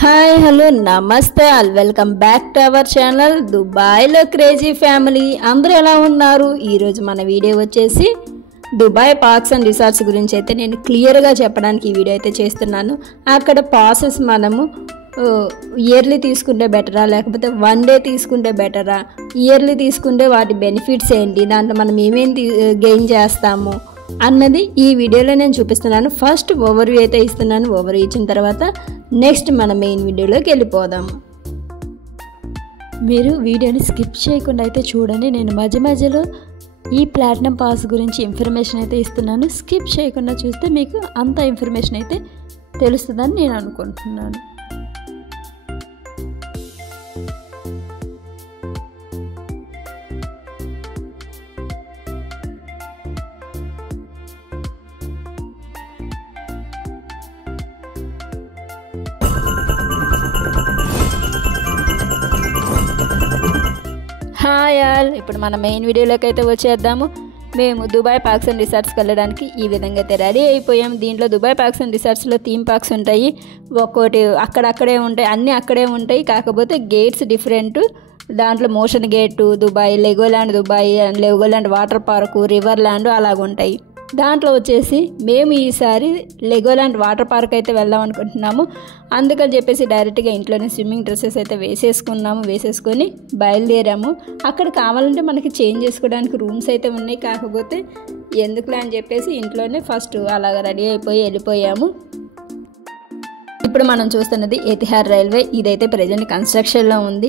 Hi hello నమస్తే all welcome back to our channel దుబాయ్లో crazy family. అందరూ ఎలా ఉన్నారు? ఈరోజు మన వీడియో వచ్చేసి దుబాయ్ పార్క్స్ అండ్ రిసార్ట్స్ గురించి అయితే నేను క్లియర్గా చెప్పడానికి ఈ వీడియో అయితే చేస్తున్నాను. అక్కడ పాసెస్ మనము ఇయర్లీ తీసుకుంటే బెటరా లేకపోతే వన్ డే తీసుకుంటే బెటరా, ఇయర్లీ తీసుకుంటే వాటి బెనిఫిట్స్ ఏంటి, దాంట్లో మనం ఏమేమి గెయిన్ చేస్తాము అన్నది ఈ వీడియోలో నేను చూపిస్తున్నాను. ఫస్ట్ ఓవర్వ్యూ అయితే ఇస్తున్నాను. ఓవర్వ్యూ ఇచ్చిన తర్వాత నెక్స్ట్ మన మెయిన్ వీడియోలోకి వెళ్ళిపోదాము. మీరు వీడియోని స్కిప్ చేయకుండా అయితే చూడండి. నేను మధ్య మధ్యలో ఈ ప్లాటినం పాస్ గురించి ఇన్ఫర్మేషన్ అయితే ఇస్తున్నాను. స్కిప్ చేయకుండా చూస్తే మీకు అంత ఇన్ఫర్మేషన్ అయితే తెలుస్తుందని నేను అనుకుంటున్నాను. హాయ్ ఆల్, ఇప్పుడు మన మెయిన్ వీడియోలోకి అయితే వచ్చేద్దాము. మేము దుబాయ్ పార్క్స్ అండ్ రిసార్ట్స్కి వెళ్ళడానికి ఈ విధంగా అయితే రెడీ అయిపోయాం. దీంట్లో దుబాయ్ పార్క్స్ అండ్ రిసార్ట్స్లో థీమ్ పార్క్స్ ఉంటాయి. ఒక్కోటి అక్కడక్కడే ఉంటాయి, అన్నీ అక్కడే ఉంటాయి. కాకపోతే గేట్స్ డిఫరెంట్. దాంట్లో Motiongate Dubai, Legoland Dubai, Legoland water park, Riverland అలాగుంటాయి. దాంట్లో వచ్చేసి మేము ఈసారి లెగోల్యాండ్ వాటర్ పార్క్ అయితే వెళ్దాం అనుకుంటున్నాము. అందుకని చెప్పేసి డైరెక్ట్గా ఇంట్లోనే స్విమ్మింగ్ డ్రెస్సెస్ అయితే వేసేసుకొని బయలుదేరాము. అక్కడ కావాలంటే మనకి చేంజ్ చేసుకోవడానికి రూమ్స్ అయితే ఉన్నాయి. కాకపోతే ఎందుకులే అని చెప్పేసి ఇంట్లోనే ఫస్ట్ అలాగ రెడీ అయిపోయి వెళ్ళిపోయాము. ఇప్పుడు మనం చూస్తున్నది ఎతిహాద్ రైల్వే. ఇదైతే ప్రజెంట్ కన్స్ట్రక్షన్లో ఉంది.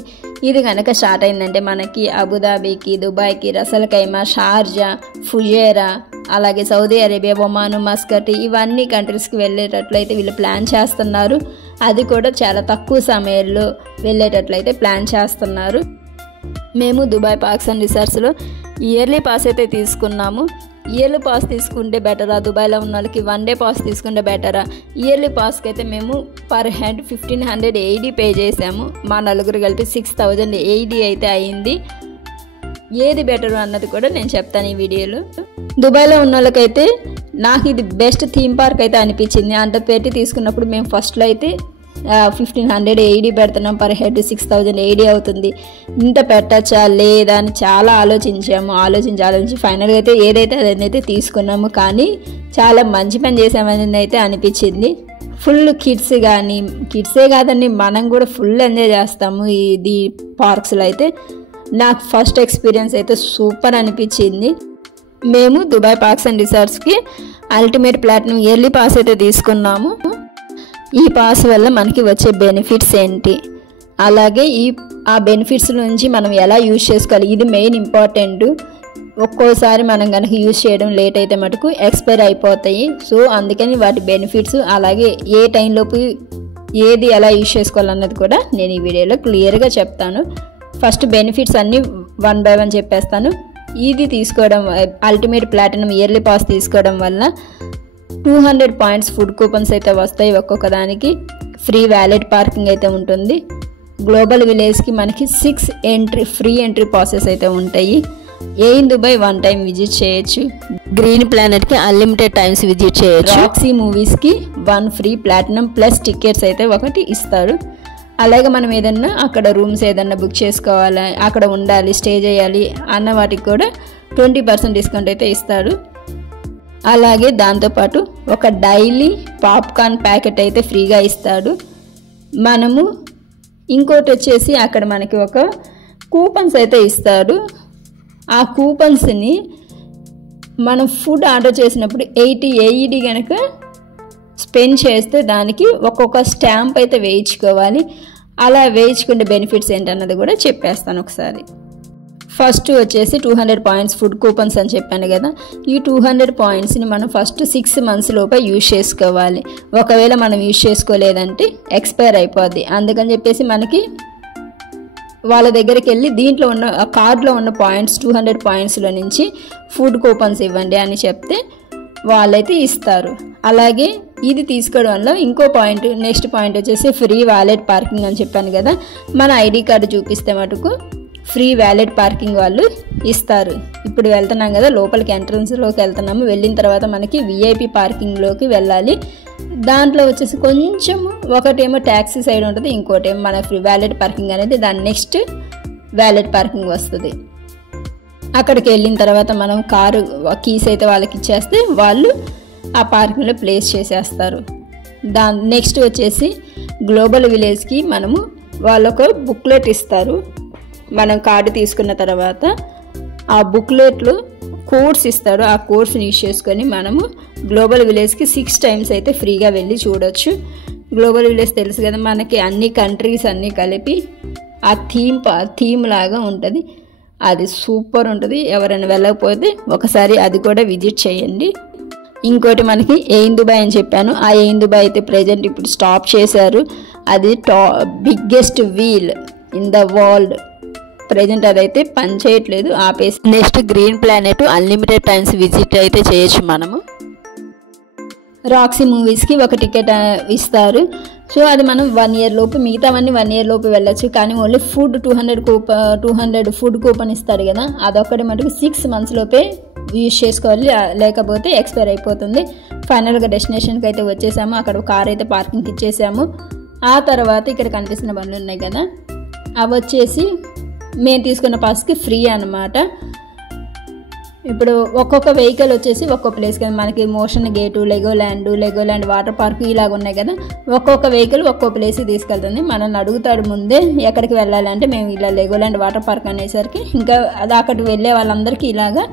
ఇది కనుక స్టార్ట్ అయిందంటే మనకి అబుదాబీకి, దుబాయ్కి, రసల్ ఖైమా, షార్జా, ఫుజేరా, అలాగే సౌదీ అరేబియా, ఒమాను, మస్కట్ ఇవన్నీ కంట్రీస్కి వెళ్ళేటట్లయితే వీళ్ళు ప్లాన్ చేస్తున్నారు. అది కూడా చాలా తక్కువ సమయంలో వెళ్ళేటట్లయితే ప్లాన్ చేస్తున్నారు. మేము దుబాయ్ పార్క్స్ అండ్ రిసార్ట్స్లో ఇయర్లీ పాస్ అయితే తీసుకున్నాము. ఇయర్లీ పాస్ తీసుకుంటే బెటరా, దుబాయ్లో ఉన్న వాళ్ళకి వన్ డే పాస్ తీసుకుంటే బెటరా? ఇయర్లీ పాస్కి అయితే మేము పర్ హెడ్ 1500 AED పే చేసాము. మా నలుగురు కలిపి 6000 AED అయితే అయింది. ఏది బెటర్ అన్నది కూడా నేను చెప్తాను ఈ వీడియోలో. దుబాయ్లో ఉన్న వాళ్ళకైతే నాకు ఇది బెస్ట్ థీమ్ పార్క్ అయితే అనిపించింది. అంత పెట్టి తీసుకున్నప్పుడు మేము ఫస్ట్లో అయితే 1500 AED పెడుతున్నాం. పర్ హెడ్ 6000 AED అవుతుంది. ఇంత పెట్టచ్చా లేదా అని చాలా ఆలోచించి ఫైనల్గా అయితే ఏదైతే అదైతే తీసుకున్నాము. కానీ చాలా మంచి పని చేసామని అయితే అనిపించింది. ఫుల్ కిడ్సే కాదండి, మనం కూడా ఫుల్ ఎంజాయ్ చేస్తాము ఇది పార్క్స్లో అయితే. నాకు ఫస్ట్ ఎక్స్పీరియన్స్ అయితే సూపర్ అనిపించింది. మేము దుబాయ్ పార్క్స్ అండ్ రిసార్ట్స్కి అల్టిమేట్ ప్లాటినం ఇయర్లీ పాస్ అయితే తీసుకున్నాము. ఈ పాస్ వల్ల మనకి వచ్చే బెనిఫిట్స్ ఏంటి, అలాగే ఆ బెనిఫిట్స్ నుంచి మనం ఎలా యూజ్ చేసుకోవాలి, ఇది మెయిన్ ఇంపార్టెంట్. ఒక్కోసారి మనం కనుక యూజ్ చేయడం లేట్ అయితే మటుకు ఎక్స్పైర్ అయిపోతాయి. సో అందుకని వాటి బెనిఫిట్స్, అలాగే ఏ టైంలోపు ఏది ఎలా యూజ్ చేసుకోవాలన్నది కూడా నేను ఈ వీడియోలో క్లియర్గా చెప్తాను. ఫస్ట్ బెనిఫిట్స్ అన్నీ 1 by 1 చెప్పేస్తాను. ఇది తీసుకోవడం, అల్టిమేట్ ప్లాటినం ఇయర్లీ పాస్ తీసుకోవడం వల్ల 200 పాయింట్స్ ఫుడ్ కూపన్స్ అయితే వస్తాయి. ఒక్కొక్క దానికి ఫ్రీ వ్యాలెట్ పార్కింగ్ అయితే ఉంటుంది. గ్లోబల్ విలేజ్కి మనకి 6 ఫ్రీ ఎంట్రీ పాసెస్ అయితే ఉంటాయి. ఇన్ దుబాయ్ 1 time విజిట్ చేయొచ్చు. గ్రీన్ ప్లానెట్కి అన్లిమిటెడ్ టైమ్స్ విజిట్ చేయొచ్చు. రాక్సీ మూవీస్కి 1 ఫ్రీ ప్లాటినం ప్లస్ టికెట్స్ అయితే ఒకటి ఇస్తారు. అలాగే మనం ఏదన్నా అక్కడ రూమ్స్ ఏదన్నా బుక్ చేసుకోవాలి, అక్కడ ఉండాలి, స్టే చేయాలి అన్న వాటికి కూడా 20% డిస్కౌంట్ అయితే ఇస్తారు. అలాగే దాంతోపాటు ఒక డైలీ పాప్కార్న్ ప్యాకెట్ అయితే ఫ్రీగా ఇస్తాడు. మనము ఇంకోటి వచ్చేసి అక్కడ మనకి ఒక కూపన్స్ అయితే ఇస్తాడు. ఆ కూపన్స్ని మనం ఫుడ్ ఆర్డర్ చేసినప్పుడు 80 AED కనుక స్పెండ్ చేస్తే దానికి ఒక్కొక్క స్టాంప్ అయితే వేయించుకోవాలి. అలా వేయించుకుంటే బెనిఫిట్స్ ఏంటన్నది కూడా చెప్పేస్తాను ఒకసారి. ఫస్ట్ వచ్చేసి 200 పాయింట్స్ ఫుడ్ కూపన్స్ అని చెప్పాను కదా. ఈ 200 పాయింట్స్ని మనం ఫస్ట్ 6 months లోపే యూజ్ చేసుకోవాలి. ఒకవేళ మనం యూజ్ చేసుకోలేదంటే ఎక్స్పైర్ అయిపోద్ది. అందుకని చెప్పేసి మనకి వాళ్ళ దగ్గరికి వెళ్ళి దీంట్లో ఉన్న కార్డులో ఉన్న పాయింట్స్ 200 పాయింట్స్లో నుంచి ఫుడ్ కూపన్స్ ఇవ్వండి అని చెప్తే వాళ్ళైతే ఇస్తారు. అలాగే ఇది తీసుకోవడం వల్ల ఇంకో పాయింట్, నెక్స్ట్ పాయింట్ వచ్చేసి ఫ్రీ వ్యాలెట్ పార్కింగ్ అని చెప్పాను కదా. మన ID కార్డు చూపిస్తే మటుకు ఫ్రీ వ్యాలెట్ పార్కింగ్ వాళ్ళు ఇస్తారు. ఇప్పుడు వెళ్తున్నాం కదా, లోపలికి ఎంట్రన్స్లోకి వెళ్తున్నాము. వెళ్ళిన తర్వాత మనకి VIP పార్కింగ్లోకి వెళ్ళాలి. దాంట్లో వచ్చేసి కొంచెం ఒకటేమో ట్యాక్సీ సైడ్ ఉంటుంది, ఇంకోటేమో మన ఫ్రీ వ్యాలెట్ పార్కింగ్ అనేది, దాని నెక్స్ట్ వ్యాలెట్ పార్కింగ్ వస్తుంది. అక్కడికి వెళ్ళిన తర్వాత మనం కారు కీస్ అయితే వాళ్ళకి ఇచ్చేస్తే వాళ్ళు ఆ పార్కింగ్లో ప్లేస్ చేసేస్తారు. దాని నెక్స్ట్ వచ్చేసి గ్లోబల్ విలేజ్కి మనము వాళ్ళొక బుక్లెట్ ఇస్తారు. మనం కార్డు తీసుకున్న తర్వాత ఆ బుక్లెట్లో కోడ్స్ ఇస్తారు. ఆ కోడ్స్ని యూజ్ చేసుకొని మనము గ్లోబల్ విలేజ్కి 6 times అయితే ఫ్రీగా వెళ్ళి చూడొచ్చు. గ్లోబల్ విలేజ్ తెలుసు కదా మనకి, అన్ని కంట్రీస్ అన్నీ కలిపి ఆ థీమ్ లాగా ఉంటుంది. అది సూపర్ ఉంటుంది. ఎవరైనా వెళ్ళకపోతే ఒకసారి అది కూడా విజిట్ చేయండి. ఇంకోటి మనకి ఎయిన్ దుబాయ్ అని చెప్పాను, ఆ ఎయిన్ దుబాయ్ అయితే ప్రజెంట్ ఇప్పుడు స్టాప్ చేశారు. అది biggest wheel in the world. Present అదైతే పని చేయట్లేదు, ఆపేసి next green planet unlimited times visit అయితే చేయొచ్చు మనము. రాక్సీ మూవీస్కి ఒక టికెట్ ఇస్తారు. సో అది మనం 1 year లోపు, మిగతావన్నీ 1 year లోపు వెళ్ళొచ్చు. కానీ ఓన్లీ ఫుడ్ 200 ఫుడ్ కూపన్ ఇస్తాడు కదా, అదొక్కటి మటుకు 6 months లోపే యూజ్ చేసుకోవాలి, లేకపోతే ఎక్స్పైర్ అయిపోతుంది. ఫైనల్గా డెస్టినేషన్కి అయితే వచ్చేసాము. అక్కడ కార్ అయితే పార్కింగ్కి ఇచ్చేసాము. ఆ తర్వాత ఇక్కడ కనిపిస్తున్న బండ్లు ఉన్నాయి కదా, అవి వచ్చేసి మేము తీసుకున్న పాస్కి ఫ్రీ అన్నమాట. ఇప్పుడు ఒక్కొక్క వెహికల్ వచ్చేసి ఒక్కొక్క ప్లేస్ కదా, మనకి మోషన్ గేటు, లెగోల్యాండ్ వాటర్ పార్క్ ఇలాగ ఉన్నాయి కదా, ఒక్కొక్క వెహికల్ ఒక్కో ప్లేస్కి తీసుకెళ్తుంది. మనల్ని అడుగుతాడు ముందే ఎక్కడికి వెళ్ళాలంటే, మేము ఇలా లెగోల్యాండ్ వాటర్ పార్క్ అనేసరికి ఇంకా అది అక్కడికి వెళ్ళే వాళ్ళందరికీ ఇలాగా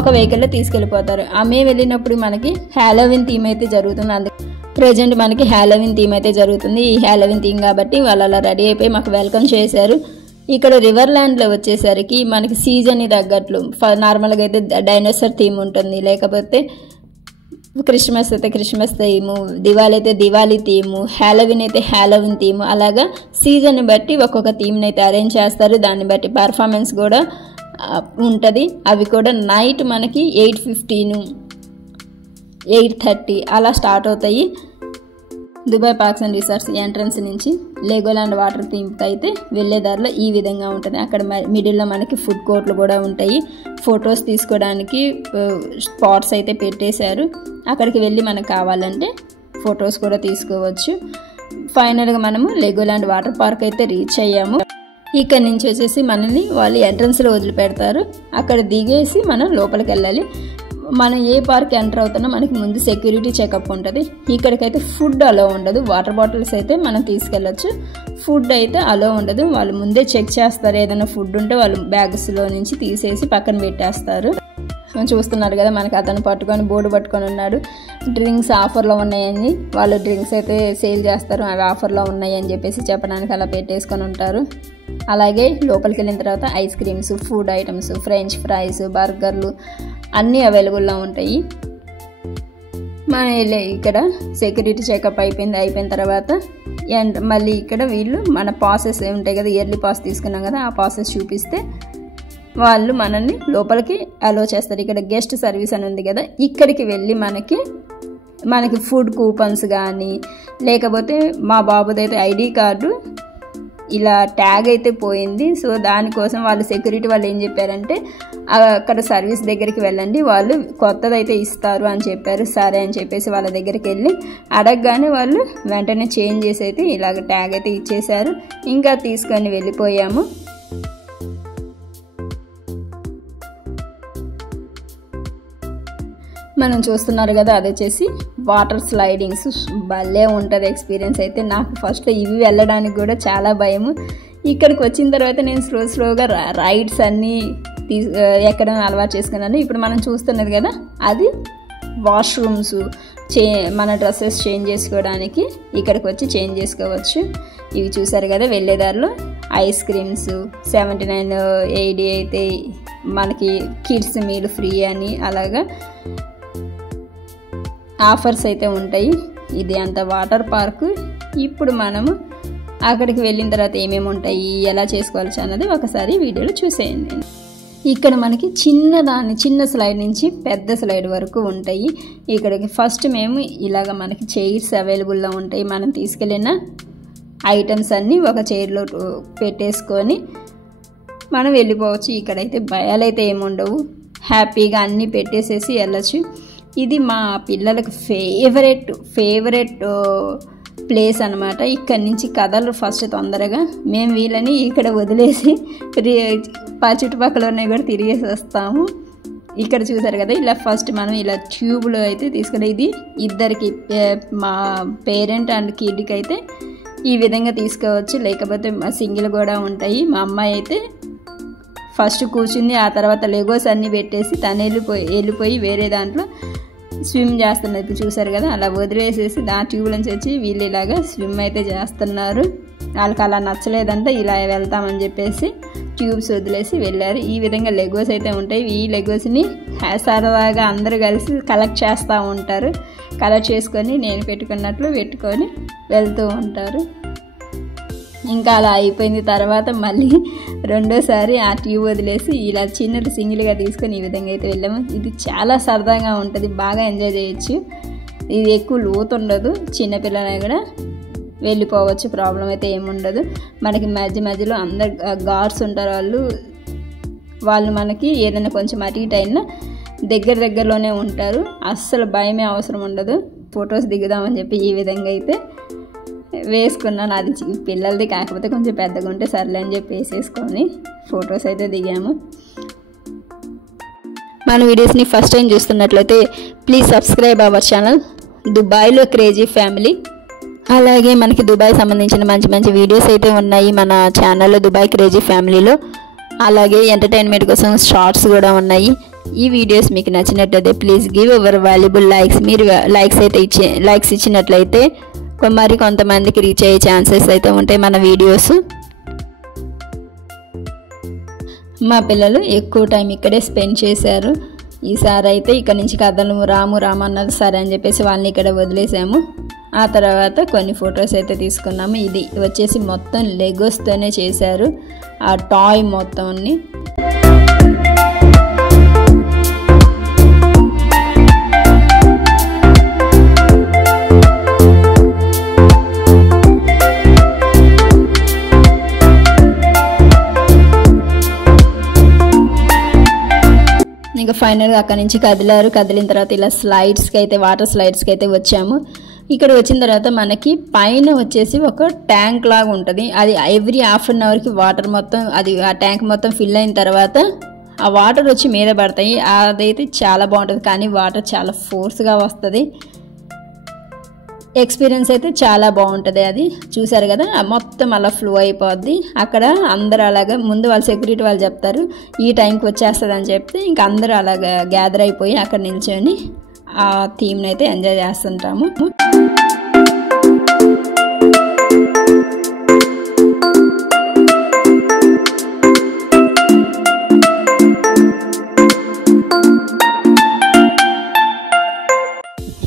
ఒక వెహికల్లో తీసుకెళ్ళిపోతారు. మేము వెళ్ళినప్పుడు మనకి హ్యాలోవిన్ థీమ్ అయితే జరుగుతుంది. అందుకే ప్రజెంట్ మనకి హ్యాలోవిన్ థీమ్ అయితే జరుగుతుంది. ఈ హ్యాలోవిన్ థీమ్ కాబట్టి వాళ్ళు అలా రెడీ అయిపోయి మాకు వెల్కమ్ చేశారు. ఇక్కడ రివర్ ల్యాండ్లో వచ్చేసరికి మనకి సీజన్ని తగ్గట్లు నార్మల్గా అయితే డైనోసార్ థీమ్ ఉంటుంది, లేకపోతే క్రిస్మస్ అయితే క్రిస్మస్ థీము, దివాళీ అయితే దివాళీ థీము, హ్యాలోవిన్ అయితే హ్యాలోవిన్ థీము, అలాగా సీజన్ని బట్టి ఒక్కొక్క థీమ్ని అయితే అరేంజ్ చేస్తారు. దాన్ని బట్టి పర్ఫార్మెన్స్ కూడా ఉంటుంది. అవి కూడా నైట్ మనకి 8:15, 8:30 అలా స్టార్ట్ అవుతాయి. Dubai parks and resorts entrance నుంచి లెగోల్యాండ్ వాటర్ థీమ్కి అయితే వెళ్ళే దారిలో ఈ విధంగా ఉంటుంది. అక్కడ మిడిల్లో మనకి ఫుడ్ కోర్ట్లు కూడా ఉంటాయి. ఫొటోస్ తీసుకోవడానికి స్పాట్స్ అయితే పెట్టేశారు. అక్కడికి వెళ్ళి మనకు కావాలంటే ఫొటోస్ కూడా తీసుకోవచ్చు. ఫైనల్గా మనము లెగోల్యాండ్ వాటర్ పార్క్ అయితే రీచ్ అయ్యాము. ఇక్కడ నుంచి వచ్చేసి మనల్ని వాళ్ళు ఎంట్రన్స్లో వదిలిపెడతారు. అక్కడ దిగేసి మనం లోపలికి వెళ్ళాలి. మనం ఏ పార్క్ ఎంటర్ అవుతున్నా మనకి ముందు సెక్యూరిటీ చెకప్ ఉంటుంది. ఇక్కడికైతే ఫుడ్ అలో ఉండదు. వాటర్ బాటిల్స్ అయితే మనం తీసుకెళ్ళచ్చు, ఫుడ్ అయితే అలో ఉండదు. వాళ్ళు ముందే చెక్ చేస్తారు. ఏదైనా ఫుడ్ ఉంటే వాళ్ళు బ్యాగ్స్లో నుంచి తీసేసి పక్కన పెట్టేస్తారు. చూస్తున్నారు కదా, మనకి అతను బోర్డు పట్టుకొని ఉన్నాడు. డ్రింక్స్ ఆఫర్లో ఉన్నాయని, వాళ్ళు డ్రింక్స్ అయితే సేల్ చేస్తారు, అవి ఆఫర్లో ఉన్నాయి అని చెప్పేసి చెప్పడానికి అలా పెట్టేసుకొని ఉంటారు. అలాగే లోపలికి వెళ్ళిన తర్వాత ice creams, food items, French fries, బర్గర్లు అన్నీ అవైలబుల్లో ఉంటాయి. మన ఇక్కడ సెక్యూరిటీ చెకప్ అయిపోయిన తర్వాత అండ్ మళ్ళీ ఇక్కడ వీళ్ళు మన పాసెస్ ఉంటాయి కదా, ఇయర్లీ పాస్ తీసుకున్నాం కదా, ఆ పాసెస్ చూపిస్తే వాళ్ళు మనల్ని లోపలికి అలో చేస్తారు. ఇక్కడ గెస్ట్ సర్వీస్ అని ఉంది కదా, ఇక్కడికి వెళ్ళి మనకి ఫుడ్ కూపన్స్ కానీ, లేకపోతే మా బాబుదైతే ఐడి కార్డు ఇలా ట్యాగ్ అయితే పోయింది. సో దానికోసం వాళ్ళు సెక్యూరిటీ వాళ్ళు ఏం చెప్పారంటే, అక్కడ సర్వీస్ దగ్గరికి వెళ్ళండి, వాళ్ళు కొత్తదైతే ఇస్తారు అని చెప్పారు. సరే అని చెప్పేసి వాళ్ళ దగ్గరికి వెళ్ళి అడగగానే వాళ్ళు వెంటనే చేంజ్ చేసి అయితే ఇలాగ ట్యాగ్ అయితే ఇచ్చేశారు. ఇంకా తీసుకొని వెళ్ళిపోయాము. మనం చూస్తున్నారు కదా, అది వచ్చేసి వాటర్ స్లైడింగ్స్. భలే ఉంటుంది ఎక్స్పీరియన్స్ అయితే. నాకు ఫస్ట్లో ఇవి వెళ్ళడానికి కూడా చాలా భయము. ఇక్కడికి వచ్చిన తర్వాత నేను స్లోగా రైడ్స్ అన్నీ ఎక్కడం అలవాటు చేసుకున్నాను. ఇప్పుడు మనం చూస్తున్నది కదా, అది వాష్రూమ్స్, మన డ్రెస్సెస్ చేంజ్ చేసుకోవడానికి ఇక్కడికి వచ్చి చేంజ్ చేసుకోవచ్చు. ఇవి చూసారు కదా, వెళ్ళేదారిలో ఐస్ క్రీమ్స్ 79.80 అయితే మనకి కిడ్స్ మీల్ ఫ్రీ అని అలాగా ఆఫర్స్ అయితే ఉంటాయి. ఇది అంత వాటర్ పార్క్. ఇప్పుడు మనము అక్కడికి వెళ్ళిన తర్వాత ఏమేమి ఉంటాయి, ఎలా చేసుకోవాల్సి అన్నది ఒకసారి వీడియోలో చూసేయండి. ఇక్కడ మనకి చిన్న స్లైడ్ నుంచి పెద్ద స్లైడ్ వరకు ఉంటాయి. ఇక్కడికి ఫస్ట్ మేము ఇలాగ మనకి చైర్స్ అవైలబుల్లో ఉంటాయి. మనం తీసుకెళ్ళిన ఐటమ్స్ అన్నీ ఒక చైర్లో పెట్టేసుకొని మనం వెళ్ళిపోవచ్చు. ఇక్కడైతే భయాలైతే ఏముండవు, హ్యాపీగా అన్నీ పెట్టేసేసి వెళ్ళచ్చు. ఇది మా పిల్లలకు ఫేవరెట్ ప్లేస్ అనమాట. ఇక్కడి నుంచి కథలు ఫస్ట్ తొందరగా మేము వీళ్ళని ఇక్కడ వదిలేసి చుట్టుపక్కల ఉన్నాయి కూడా తిరిగేసి వస్తాము. ఇక్కడ చూసారు కదా, ఇలా ఫస్ట్ మనం ఇలా ట్యూబ్లో అయితే తీసుకుని, ఇది ఇద్దరికి మా పేరెంట్ అండ్ కిడ్కి అయితే ఈ విధంగా తీసుకోవచ్చు, లేకపోతే సింగిల్ కూడా ఉంటాయి. మా అమ్మాయి అయితే ఫస్ట్ కూర్చుంది, ఆ తర్వాత లెగోస్ అన్నీ పెట్టేసి తను వెళ్ళిపోయి వేరే దాంట్లో స్విమ్ చేస్తున్నది. ఇప్పుడు చూసారు కదా, అలా వదిలేసేసి ఆ ట్యూబ్ నుంచి వచ్చి వీళ్ళు ఇలాగా స్విమ్ అయితే చేస్తున్నారు. వాళ్ళకి అలా నచ్చలేదంటే ఇలా వెళ్తామని చెప్పేసి ట్యూబ్స్ వదిలేసి వెళ్ళారు. ఈ విధంగా లెగోస్ అయితే ఉంటాయి. ఈ లెగోస్ని సరదాగా అందరూ కలిసి కలెక్ట్ చేస్తూ ఉంటారు. కలెక్ట్ చేసుకొని నేను పెట్టుకున్నట్లు పెట్టుకొని వెళ్తూ ఉంటారు. ఇంకా అలా అయిపోయింది. తర్వాత మళ్ళీ రెండోసారి ఆ ట్యూబ్ వదిలేసి ఇలా చిన్నది సింగిల్గా తీసుకొని ఈ విధంగా అయితే వెళ్ళాము. ఇది చాలా సరదాగా ఉంటుంది, బాగా ఎంజాయ్ చేయొచ్చు. ఇది ఎక్కువ లోతు ఉండదు, చిన్నపిల్లలైనా కూడా వెళ్ళిపోవచ్చు, ప్రాబ్లం అయితే ఏముండదు. మనకి మధ్యలో అందరు గార్డ్స్ ఉంటారు, వాళ్ళు మనకి ఏదైనా కొంచెం అటు ఇటు అయినా దగ్గరలోనే ఉంటారు. అస్సలు భయమే అవసరం ఉండదు. ఫొటోస్ దిగుదామని చెప్పి ఈ విధంగా అయితే వేసుకున్నాను. అది పిల్లలది కాకపోతే కొంచెం పెద్దగా ఉంటే సర్లే అని చెప్పి వేసేసుకొని ఫొటోస్ అయితే దిగాము. మన వీడియోస్ని ఫస్ట్ టైం చూస్తున్నట్లయితే ప్లీజ్ సబ్స్క్రైబ్ అవర్ ఛానల్ దుబాయ్లో క్రేజీ ఫ్యామిలీ. అలాగే మనకి దుబాయ్ సంబంధించిన మంచి వీడియోస్ అయితే ఉన్నాయి మన ఛానల్లో, దుబాయ్ క్రేజీ ఫ్యామిలీలో. అలాగే ఎంటర్టైన్మెంట్ కోసం షార్ట్స్ కూడా ఉన్నాయి. ఈ వీడియోస్ మీకు నచ్చినట్లయితే please give our valuable likes. మీరు లైక్స్ ఇచ్చినట్లయితే మరి కొంతమందికి రీచ్ అయ్యే ఛాన్సెస్ అయితే ఉంటాయి మన వీడియోస్. మా పిల్లలు ఎక్కువ టైం ఇక్కడే స్పెండ్ చేశారు. ఈసారి అయితే ఇక్కడ నుంచి కథలు రాము అన్నారు, సరే అని చెప్పేసి వాళ్ళని ఇక్కడ వదిలేసాము. ఆ తర్వాత కొన్ని ఫొటోస్ అయితే తీసుకున్నాము. ఇది వచ్చేసి మొత్తం లెగోస్తోనే చేశారు ఆ టాయ్ మొత్తాన్ని. ఇంకా ఫైనల్గా అక్కడి నుంచి కదిలిన తర్వాత ఇలా స్లైడ్స్కి అయితే వాటర్ స్లైడ్స్కి అయితే వచ్చాము. ఇక్కడ వచ్చిన తర్వాత మనకి పైన వచ్చేసి ఒక ట్యాంక్ లాగా ఉంటుంది. అది ఎవ్రీ హాఫ్ అన్ అవర్కి వాటర్ మొత్తం ఆ ట్యాంక్ మొత్తం ఫిల్ అయిన తర్వాత ఆ వాటర్ వచ్చి మీద పడతాయి. అదైతే చాలా బాగుంటుంది, కానీ వాటర్ చాలా ఫోర్స్గా వస్తుంది. ఎక్స్పీరియన్స్ అయితే చాలా బాగుంటుంది. అది చూసారు కదా, మొత్తం అలా ఫ్లో అయిపోద్ది. అక్కడ అందరూ అలాగా ముందు వాళ్ళ సెక్యూరిటీ వాళ్ళు చెప్తారు ఈ టైంకి వచ్చేస్తుంది అని చెప్తే ఇంకా అందరూ అలాగా గ్యాదర్ అయిపోయి అక్కడ నిల్చొని ఆ థీమ్ని అయితే ఎంజాయ్ చేస్తుంటాము.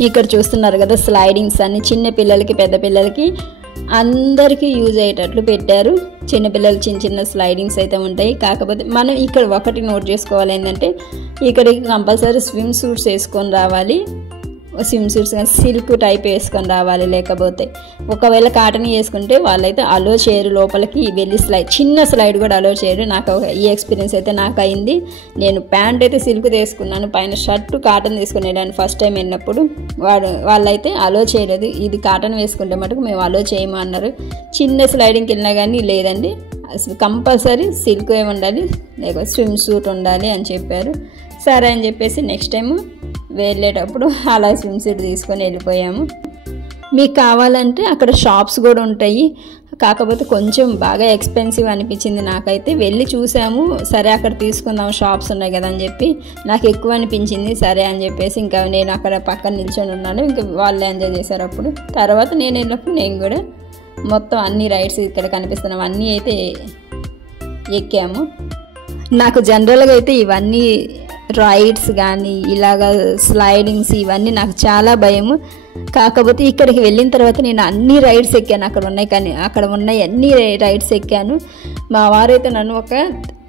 ఇక్కడ చూస్తున్నారు కదా, స్లైడింగ్స్ అన్ని చిన్న పిల్లలకి పెద్ద పిల్లలకి అందరికీ యూజ్ అయ్యేటట్లు పెట్టారు. చిన్నపిల్లలు చిన్న స్లైడింగ్స్ అయితే ఉంటాయి. కాకపోతే మనం ఇక్కడ ఒకటి నోట్ చేసుకోవాలి ఏంటంటే, ఇక్కడికి కంపల్సరీ స్విమ్ సూట్స్ వేసుకొని రావాలి. స్విమ్ సూట్స్ సిల్క్ టైప్ వేసుకొని రావాలి. లేకపోతే ఒకవేళ కాటన్ వేసుకుంటే వాళ్ళైతే అలో చేయరు, లోపలికి వెళ్ళి చిన్న స్లైడ్ కూడా అలో చేయరు. నాకు ఈ ఎక్స్పీరియన్స్ అయితే నాకు అయింది. నేను ప్యాంట్ అయితే సిల్క్ తీసుకున్నాను, పైన షర్టు కాటన్ తీసుకుని వెళ్ళాను ఫస్ట్ టైం వెళ్ళినప్పుడు. వాళ్ళైతే అలో చేయలేదు. ఇది కాటన్ వేసుకుంటే మటుకు మేము అలో చేయము అన్నారు. చిన్న స్లైడింగ్కి వెళ్ళినా కానీ లేదండి, కంపల్సరీ సిల్క్ ఏమి ఉండాలి, లేకపోతే స్విమ్ సూట్ ఉండాలి అని చెప్పారు. సరే అని చెప్పేసి నెక్స్ట్ టైము వెళ్ళేటప్పుడు అలా స్విమ్ సూట్ తీసుకొని వెళ్ళిపోయాము. మీకు కావాలంటే అక్కడ షాప్స్ కూడా ఉంటాయి, కాకపోతే కొంచెం బాగా ఎక్స్పెన్సివ్ అనిపించింది నాకైతే. వెళ్ళి చూసాము, సరే అక్కడ తీసుకుందాం షాప్స్ ఉన్నాయి కదా అని చెప్పి నాకు ఎక్కువ అనిపించింది. సరే అని చెప్పేసి ఇంకా నేను అక్కడ పక్కన నిల్చొని ఉన్నాను. ఇంకా వాళ్ళు ఎంజాయ్ చేశారు. అప్పుడు తర్వాత నేను వెళ్ళినప్పుడు నేను కూడా మొత్తం అన్ని రైడ్స్ ఇక్కడ కనిపిస్తున్నాం అన్నీ అయితే ఎక్కాము. నాకు జనరల్గా అయితే ఇవన్నీ రైడ్స్ కానీ ఇలాగ స్లైడింగ్స్ ఇవన్నీ నాకు చాలా భయము. కాకపోతే ఇక్కడికి వెళ్ళిన తర్వాత నేను అన్ని రైడ్స్ ఎక్కాను. అక్కడ ఉన్నాయి అన్ని రైడ్స్ ఎక్కాను. మా వారైతే నన్ను ఒక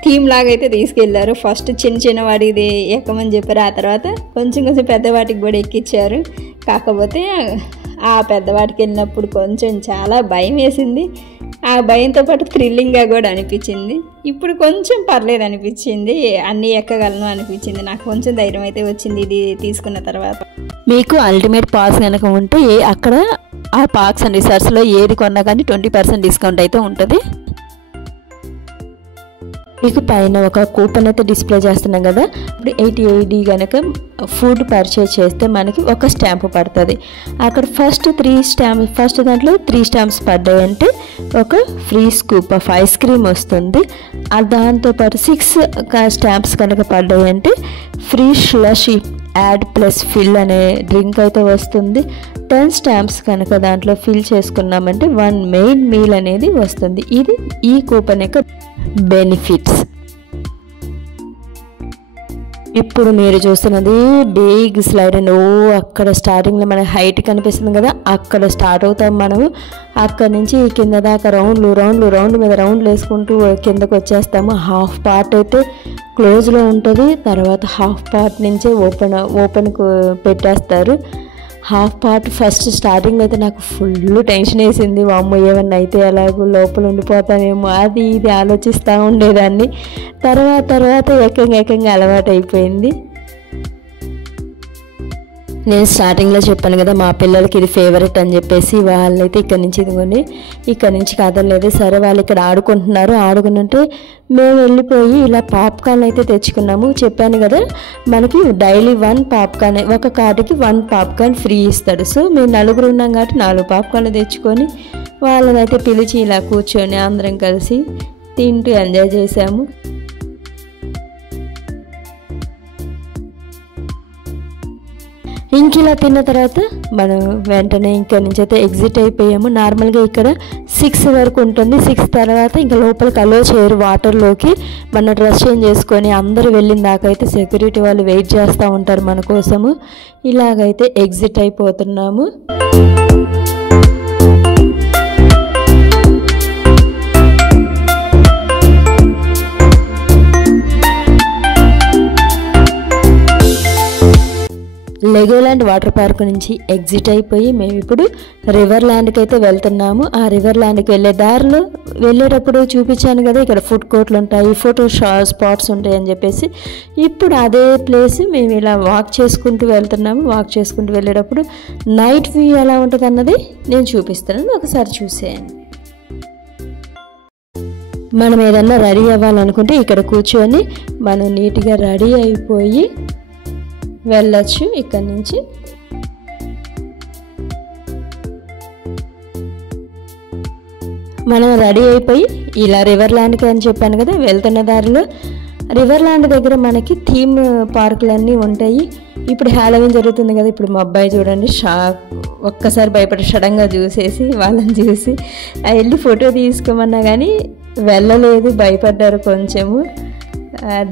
థీమ్ లాగా అయితే తీసుకెళ్లారు. ఫస్ట్ చిన్న వాడిది ఎక్కమని చెప్పారు, ఆ తర్వాత కొంచెం పెద్దవాటికి కూడా ఎక్కించారు. కాకపోతే ఆ పెద్దవాటికి వెళ్ళినప్పుడు కొంచెం చాలా భయం వేసింది. ఆ భయంతో పాటు థ్రిల్లింగ్గా కూడా అనిపించింది. ఇప్పుడు కొంచెం పర్లేదు అనిపించింది, అన్నీ ఎక్కగలను అనిపించింది. నాకు కొంచెం ధైర్యం అయితే వచ్చింది ఇది తీసుకున్న తర్వాత. మీకు అల్టిమేట్ పాస్ కనుక ఉంటే అక్కడ ఆ పార్క్స్ అండ్ రిసార్ట్స్లో ఏది కొన్నా కానీ 20% డిస్కౌంట్ అయితే ఉంటుంది. మీకు పైన ఒక కూపన్ అయితే డిస్ప్లే చేస్తున్నాం కదా. ఇప్పుడు 88 కనుక ఫుడ్ పర్చేజ్ చేస్తే మనకి ఒక స్టాంపు పడుతుంది. అక్కడ ఫస్ట్ దాంట్లో 3 స్టాంప్స్ పడ్డాయంటే ఒక free scoop of ice cream వస్తుంది. దాంతోపాటు 6 స్టాంప్స్ కనుక పడ్డాయంటే free slushie add plus fill అనే డ్రింక్ అయితే వస్తుంది. 10 స్టాంప్స్ కనుక దాంట్లో ఫిల్ చేసుకున్నామంటే 1 మెయిన్ మీల్ అనేది వస్తుంది. ఇది ఈ కూపన్ యొక్క బెనిఫిట్స్. ఇప్పుడు మీరు చూస్తున్నది బిగ్ స్లైడ్ అండ్ అక్కడ స్టార్టింగ్లో మన హైట్ కనిపిస్తుంది కదా, అక్కడ స్టార్ట్ అవుతాం మనము. అక్కడ నుంచి కింద దాకా రౌండ్లు మీద రౌండ్లు వేసుకుంటూ కిందకు వచ్చేస్తాము. హాఫ్ పార్ట్ అయితే క్లోజ్లో ఉంటుంది, తర్వాత హాఫ్ పార్ట్ నుంచే ఓపెన్కు పెట్టేస్తారు. హాఫ్ పార్ట్ ఫస్ట్ స్టార్టింగ్ అయితే నాకు ఫుల్ టెన్షన్ వేసింది. వామ్మో ఏమన్నా అయితే అలాగూ లోపల ఉండిపోతానేమో అది ఇది ఆలోచిస్తూ ఉండేదాన్ని. తర్వాత ఏకంగా అలవాటు అయిపోయింది. నేను స్టార్టింగ్లో చెప్పాను కదా మా పిల్లలకి ఇది ఫేవరెట్ అని చెప్పేసి, వాళ్ళైతే ఇక్కడ నుంచి కదలలేదు. సరే వాళ్ళు ఇక్కడ ఆడుకుంటుంటే మేము వెళ్ళిపోయి ఇలా పాప్కార్న్ అయితే తెచ్చుకున్నాము. చెప్పాను కదా మనకి డైలీ 1 పాప్కార్న్, ఒక కార్డుకి 1 పాప్కార్న్ ఫ్రీ ఇస్తాడు. సో మేము 4 ఉన్నాం కాబట్టి 4 పాప్కార్న్లు తెచ్చుకొని వాళ్ళనైతే పిలిచి ఇలా కూర్చొని అందరం కలిసి తింటూ ఎంజాయ్ చేసాము. ఇలా తిన్న తర్వాత మనం వెంటనే ఇక్కడ నుంచి అయితే ఎగ్జిట్ అయిపోయాము. నార్మల్గా ఇక్కడ 6 వరకు ఉంటుంది. 6 తర్వాత ఇంకా లోపలికి అలో చేయరు వాటర్లోకి. మన డ్రెస్ చేంజ్ చేసుకొని అందరూ వెళ్ళిన దాకా అయితే సెక్యూరిటీ వాళ్ళు వెయిట్ చేస్తూ ఉంటారు మన కోసము. ఇలాగైతే ఎగ్జిట్ అయిపోతున్నాము. లెగోల్యాండ్ వాటర్ పార్క్ నుంచి ఎగ్జిట్ అయిపోయి మేము ఇప్పుడు రివర్ ల్యాండ్కి అయితే వెళ్తున్నాము. ఆ రివర్ ల్యాండ్కి వెళ్ళేటప్పుడు చూపించాను కదా ఇక్కడ ఫుడ్ కోర్ట్లు ఉంటాయి, ఫోటో స్పాట్స్ ఉంటాయి అని చెప్పేసి. ఇప్పుడు అదే ప్లేస్ మేము ఇలా వాక్ చేసుకుంటూ వెళ్తున్నాము. వాక్ చేసుకుంటూ వెళ్ళేటప్పుడు నైట్ వ్యూ ఎలా ఉంటుంది అన్నది నేను చూపిస్తున్నాను, ఒకసారి చూసేయండి. మనం ఏదన్నా రెడీ అవ్వాలనుకుంటే ఇక్కడ కూర్చొని మనం నీట్గా రెడీ అయిపోయి వెళ్ళొచ్చు ఇక్కడ నుంచి. మనం రెడీ అయిపోయి ఇలా రివర్ ల్యాండ్కి అని చెప్పాను కదా, వెళ్తున్న దారిలో రివర్ ల్యాండ్ దగ్గర మనకి థీమ్ పార్కులన్నీ ఉంటాయి. ఇప్పుడు హ్యాలోవిన్ జరుగుతుంది కదా, ఇప్పుడు మా అబ్బాయి చూడండి ఒక్కసారి భయపడి సడన్గా చూసేసి వాళ్ళని చూసి వెళ్ళి ఫోటో తీసుకోమన్నా కానీ వెళ్ళలేదు, భయపడ్డారు కొంచెము.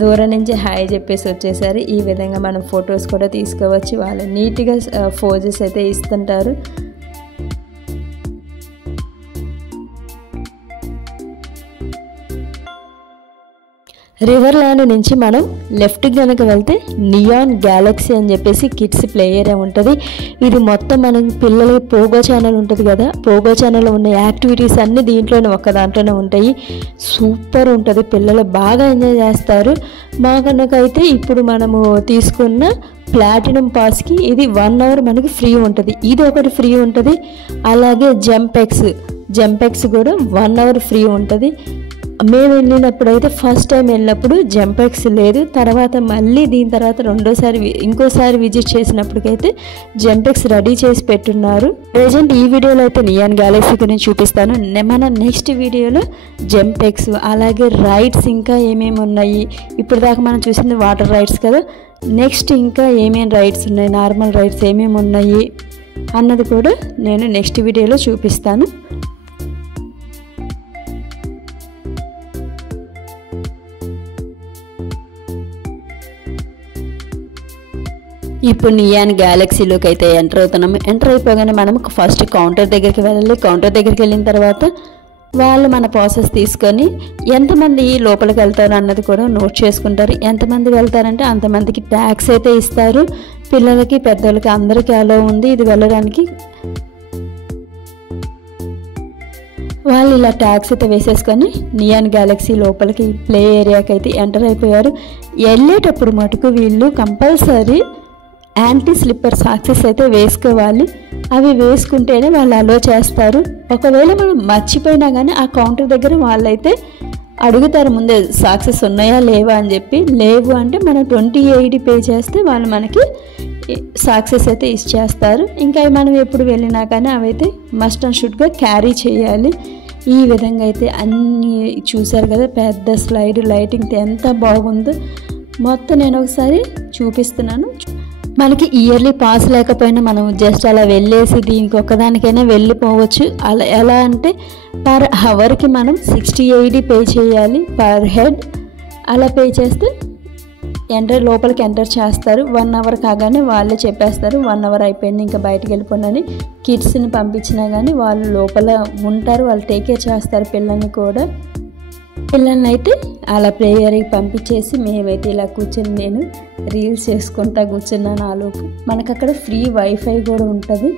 దూరం నుంచి హాయ్ చెప్పేసి వచ్చేసారు. ఈ విధంగా మనం ఫొటోస్ కూడా తీసుకోవచ్చు. వాళ్ళు నీట్గా పోజెస్ అయితే ఇస్తుంటారు. రివర్ ల్యాండ్ నుంచి మనం లెఫ్ట్కి కనుక వెళ్తే నియాన్ గ్యాలక్సీ అని చెప్పేసి కిడ్స్ ప్లే ఏరియా ఉంటుంది. ఇది మొత్తం మనం పిల్లలకి పోగో ఛానల్ ఉంటుంది కదా, పోగో ఛానల్లో ఉన్న యాక్టివిటీస్ అన్నీ దీంట్లోనే ఒక్క దాంట్లోనే ఉంటాయి. సూపర్ ఉంటుంది, పిల్లలు బాగా ఎంజాయ్ చేస్తారు. మా కనుకైతే ఇప్పుడు మనము తీసుకున్న ప్లాటినం పాస్కి ఇది 1 అవర్ మనకి ఫ్రీ ఉంటుంది. ఇది ఒకటి ఫ్రీ ఉంటుంది. అలాగే జంపెక్స్ కూడా 1 అవర్ ఫ్రీ ఉంటుంది. మేము వెళ్ళినప్పుడు అయితే ఫస్ట్ టైం వెళ్ళినప్పుడు జంపెక్స్ లేదు. తర్వాత మళ్ళీ దీని తర్వాత ఇంకోసారి విజిట్ చేసినప్పటికైతే జంపెక్స్ రెడీ చేసి పెట్టున్నారు. ప్రెజెంట్ ఈ వీడియోలో అయితే నియాన్ గ్యాలక్సీ గురించి చూపిస్తాను. మన నెక్స్ట్ వీడియోలో జంపెక్స్ అలాగే రైడ్స్ ఇంకా ఏమేమి ఉన్నాయి. ఇప్పుడు దాకా మనం చూసింది వాటర్ రైడ్స్ కదా, నెక్స్ట్ ఇంకా ఏమేమి రైడ్స్ ఉన్నాయి, నార్మల్ రైడ్స్ ఏమేమి ఉన్నాయి అన్నది కూడా నేను నెక్స్ట్ వీడియోలో చూపిస్తాను. ఇప్పుడు నియాన్ గ్యాలక్సీలోకి అయితే ఎంటర్ అవుతున్నాము. ఎంటర్ అయిపోగానే మనం ఫస్ట్ కౌంటర్ దగ్గరికి వెళ్ళాలి. కౌంటర్ దగ్గరికి వెళ్ళిన తర్వాత వాళ్ళు మన ప్రాసెస్ తీసుకొని ఎంతమంది లోపలికి వెళ్తారు అన్నది కూడా నోట్ చేసుకుంటారు. ఎంతమంది వెళ్తారంటే అంతమందికి ట్యాక్స్ అయితే ఇస్తారు. పిల్లలకి పెద్దలకి అందరికీ అలో ఉంది ఇది వెళ్ళడానికి. వాళ్ళు ఇలా ట్యాగ్స్ అయితే వేసేసుకొని నియాన్ గ్యాలక్సీ లోపలికి ప్లే ఏరియాకి అయితే ఎంటర్ అయిపోయారు. వెళ్ళేటప్పుడు మటుకు వీళ్ళు కంపల్సరీ యాంటీ స్లిప్పర్ సాక్సెస్ అయితే వేసుకోవాలి. అవి వేసుకుంటేనే వాళ్ళు అలో చేస్తారు. ఒకవేళ మనం మర్చిపోయినా కానీ ఆ కౌంటర్ దగ్గర వాళ్ళైతే అడుగుతారు ముందే సాక్సెస్ ఉన్నాయా లేవా అని చెప్పి. లేవు అంటే మనం 28 పే చేస్తే వాళ్ళు మనకి సాక్సెస్ అయితే ఇచ్చేస్తారు. ఇంకా మనం ఎప్పుడు వెళ్ళినా కానీ అవైతే మస్ట్ అండ్ షుడ్గా క్యారీ చేయాలి. ఈ విధంగా అయితే అన్నీ చూసారు కదా, పెద్ద స్లైడ్ లైటింగ్ ఎంత బాగుందో మొత్తం నేను ఒకసారి చూపిస్తున్నాను. మనకి ఇయర్లీ పాస్ లేకపోయినా మనం జస్ట్ అలా వెళ్ళేసి దీనికి ఒక్కదానికైనా వెళ్ళిపోవచ్చు. అలా ఎలా అంటే పర్ అవర్కి మనం 68 పే చేయాలి పర్ హెడ్. అలా పే చేస్తే లోపలికి ఎంటర్ చేస్తారు. 1 అవర్ కాగానే వాళ్ళే చెప్పేస్తారు 1 అవర్ అయిపోయింది ఇంకా బయటికి వెళ్ళిపోండి. కిడ్స్ని పంపించినా కానీ వాళ్ళు లోపల ఉంటారు, వాళ్ళు టేక్ కేర్ చేస్తారు పిల్లల్ని కూడా. పిల్లల్ని అయితే అలా ప్రేయర్కి పంపించేసి మేమైతే ఇలా కూర్చొని నేను రీల్స్ చేసుకుంటా కూర్చున్నాను. ఆలోపు మనకు అక్కడ ఫ్రీ వైఫై కూడా ఉంటుంది.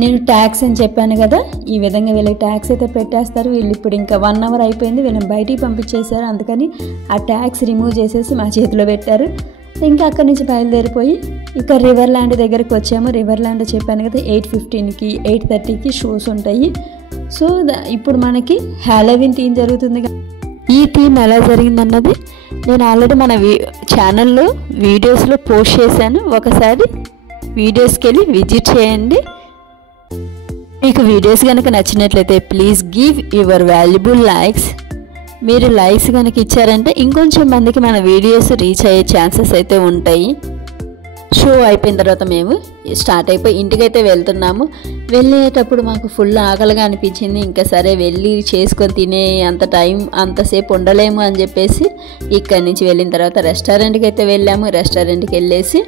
నేను ట్యాక్స్ అని చెప్పాను కదా, ఈ విధంగా వీళ్ళకి ట్యాక్స్ అయితే పెట్టేస్తారు. వీళ్ళు ఇప్పుడు ఇంకా 1 అవర్ అయిపోయింది, వీళ్ళని బయటికి పంపించేశారు. అందుకని ఆ ట్యాక్స్ రిమూవ్ చేసేసి మా చేతిలో పెట్టారు. ఇంకా అక్కడి నుంచి బయలుదేరిపోయి ఇక రివర్ ల్యాండ్ దగ్గరికి వచ్చాము. రివర్ ల్యాండ్ చెప్పాను కదా 8:15కి 8:30కి షోస్ ఉంటాయి. సో ఇప్పుడు మనకి హ్యాలోవిన్ థీమ్ జరుగుతుంది. ఈ థీమ్ ఎలా జరిగిందన్నది నేను ఆల్రెడీ మన ఛానల్లో వీడియోస్లో పోస్ట్ చేశాను. ఒకసారి వీడియోస్కి వెళ్ళి విజిట్ చేయండి. మీకు వీడియోస్ కనుక నచ్చినట్లయితే please give your valuable likes. మీరు లైక్స్ కనుక ఇచ్చారంటే ఇంకొంచెం మందికి మన వీడియోస్ రీచ్ అయ్యే ఛాన్సెస్ అయితే ఉంటాయి. షో అయిపోయిన తర్వాత మేము స్టార్ట్ అయిపోయి ఇంటికైతే వెళ్తున్నాము. వెళ్ళేటప్పుడు మాకు ఫుల్ ఆకలిగా అనిపించింది. ఇంకా సరే వెళ్ళి చేసుకొని తినే అంత టైం అంతసేపు ఉండలేము అని చెప్పేసి ఇక్కడి నుంచి వెళ్ళిన తర్వాత రెస్టారెంట్కి అయితే వెళ్ళాము. రెస్టారెంట్కి వెళ్ళేసి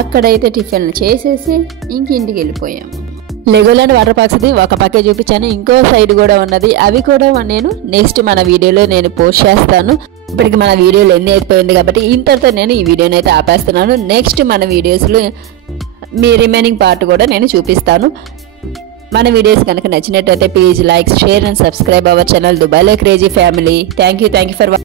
అక్కడైతే టిఫిన్లు చేసేసి ఇంక ఇంటికి వెళ్ళిపోయాము. లెగోలాండ్ వాటర్ పార్క్స్ అది ఒక పక్కే చూపించాను, ఇంకో సైడ్ కూడా ఉన్నది. అవి కూడా నేను నెక్స్ట్ మన వీడియోలో నేను పోస్ట్ చేస్తాను. ఇప్పటికి మన వీడియోలో ఎన్ని అయిపోయింది కాబట్టి ఇంతటితో నేను ఈ వీడియోని అయితే ఆపేస్తున్నాను. నెక్స్ట్ మన వీడియోస్లో మీ రిమైనింగ్ పార్ట్ కూడా నేను చూపిస్తాను. మన వీడియోస్ కనుక నచ్చినట్టయితే please like, share and subscribe our channel దుబాయ్లో crazy family. Thank you for